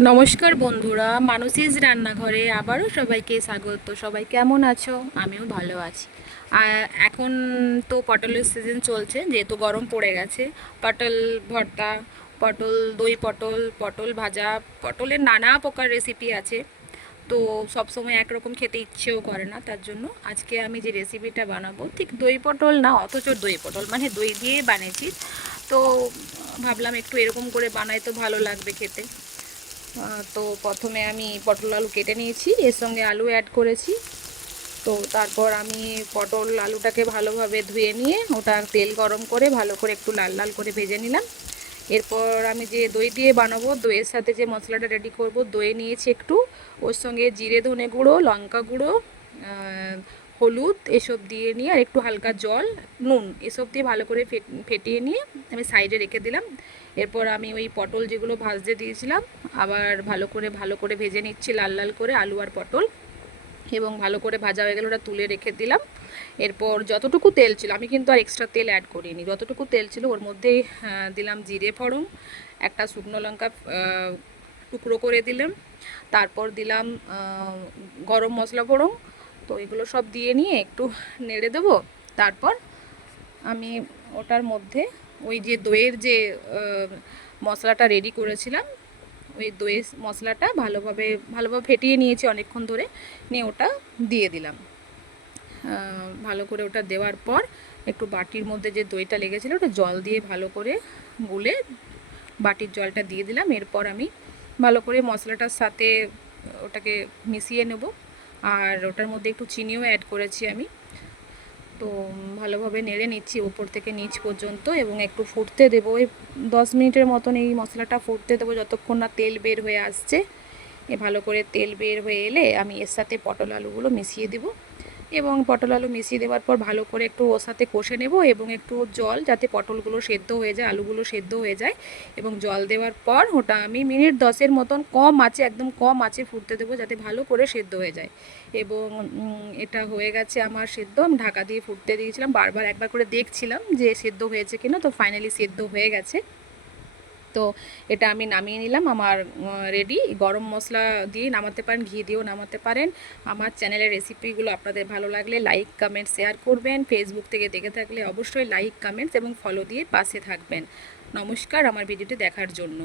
নমস্কার বন্ধুরা, মানসীজ রান্নাঘরে আবারও সবাইকে স্বাগত। সবাই কেমন আছো? আমিও ভালো আছি। এখন তো পটলের সিজন চলছে, যেহেতু গরম পড়ে গেছে। পটল ভর্তা, পটল দই পটল, পটল ভাজা, পটলের নানা প্রকার রেসিপি আছে। তো সবসময় একরকম খেতে ইচ্ছেও করে না, তার জন্য আজকে আমি যে রেসিপিটা বানাবো ঠিক দই পটল না, অথচ দই পটল মানে দই দিয়ে বানিয়েছি। তো ভাবলাম একটু এরকম করে বানাই তো ভালো লাগবে খেতে। তো প্রথমে আমি পটল আলু কেটে নিয়েছি, এর সঙ্গে আলু অ্যাড করেছি। তো তারপর আমি পটল আলুটাকে ভালোভাবে ধুয়ে নিয়ে ওটা তেল গরম করে ভালো করে একটু লাল লাল করে ভেজে নিলাম। এরপর আমি যে দই দিয়ে বানাবো, দইয়ের সাথে যে মশলাটা রেডি করব, দই নিয়েছি একটু, ওর সঙ্গে জিরে ধনে গুঁড়ো, লঙ্কা গুঁড়ো, হলুদ এসব দিয়ে নিয়ে আর একটু হালকা জল, নুন এসব দিয়ে ভালো করে ফেটিয়ে নিয়ে আমি সাইডে রেখে দিলাম। এরপর আমি ওই পটল যেগুলো ভাজতে দিয়েছিলাম আবার ভালো করে ভেজে নিচ্ছি লাল লাল করে আলু আর পটল, এবং ভালো করে ভাজা হয়ে গেলে ওটা তুলে রেখে দিলাম। এরপর যতটুকু তেল ছিল, আমি কিন্তু আর এক্সট্রা তেল অ্যাড করিনি, যতটুকু তেল ছিল ওর মধ্যেই দিলাম জিরে ফোড়ন, একটা শুকনো লঙ্কা টুকরো করে দিলাম, তারপর দিলাম গরম মশলা ফোড়ন। তো এগুলো সব দিয়ে নিয়ে একটু নেড়ে দেবো। তারপর আমি ওটার মধ্যে ওই যে দইয়ের যে মশলাটা রেডি করেছিলাম, ওই দইয়ের মশলাটা ভালোভাবে ভালোভাবে ফেটিয়ে নিয়েছি অনেকক্ষণ ধরে, নিয়ে ওটা দিয়ে দিলাম। ভালো করে ওটা দেওয়ার পর একটু বাটির মধ্যে যে দইটা লেগেছিলো ওটা জল দিয়ে ভালো করে গুলে বাটির জলটা দিয়ে দিলাম। এরপর আমি ভালো করে মশলাটার সাথে ওটাকে মিশিয়ে নেব, আর ওটার মধ্যে একটু চিনিও অ্যাড করেছি আমি। তো ভালোভাবে নেড়ে নিচ্ছি উপর থেকে নিচ পর্যন্ত, এবং একটু ফুটতে দেবো ওই 10 মিনিটের মতন। এই মশলাটা ফুটতে দেবো যতক্ষণ না তেল বের হয়ে আসছে। ভালো করে তেল বের হয়ে এলে আমি এর সাথে পটল আলুগুলো মিশিয়ে দেবো, এবং পটল আলু মিশিয়ে দেওয়ার পর ভালো করে একটু ওর সাথে কষে নেব, এবং একটু জল, যাতে পটলগুলো সেদ্ধ হয়ে যায়, আলুগুলো সেদ্ধ হয়ে যায়। এবং জল দেওয়ার পর ওটা আমি মিনিট 10-এর মতন কম আঁচে, একদম কম আঁচে ফুটতে দেবো, যাতে ভালো করে সেদ্ধ হয়ে যায়। এবং এটা হয়ে গেছে আমার সেদ্ধ। আমি ঢাকা দিয়ে ফুটতে দিয়েছিলাম, বারবার একবার করে দেখছিলাম যে সেদ্ধ হয়েছে কিনা। তো ফাইনালি সেদ্ধ হয়ে গেছে। তো এটা আমি নামিয়ে নিলাম, আমার রেডি। গরম মশলা দিয়ে নামাতে পারেন, ঘি দিয়েও নামাতে পারেন। আমার চ্যানেলের রেসিপিগুলো আপনাদের ভালো লাগলে লাইক কমেন্ট শেয়ার করবেন। ফেসবুক থেকে দেখে থাকলে অবশ্যই লাইক কমেন্টস এবং ফলো দিয়ে পাশে থাকবেন। নমস্কার আমার ভিডিওটি দেখার জন্য।